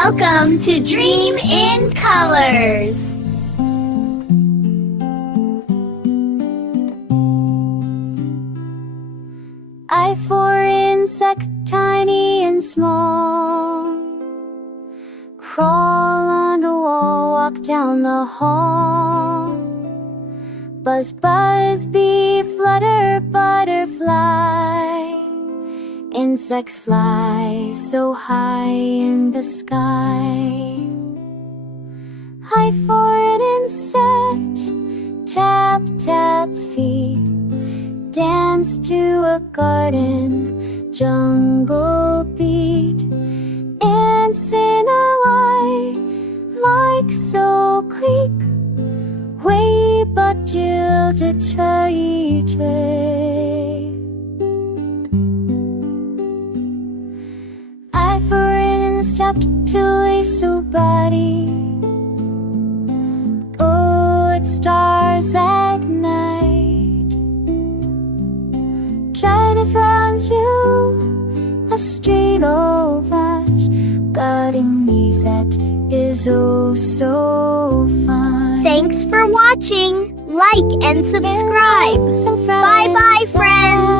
Welcome to Dream in Colors. I for insect, tiny and small. Crawl on the wall, walk down the hall. Buzz, buzz, bee, flutter, butterfly. Insects fly so high in the sky. I for an insect, tap, tap, feet. Dance to a garden, jungle beat. Ants in a Y, like so quick. Way but till the try tray. I for an stepped till a so body. Oh, it stars at night. Try to find you a straight old flash. Guarding me that is oh so fine. Thanks for watching. Like and subscribe. Bye bye, friends.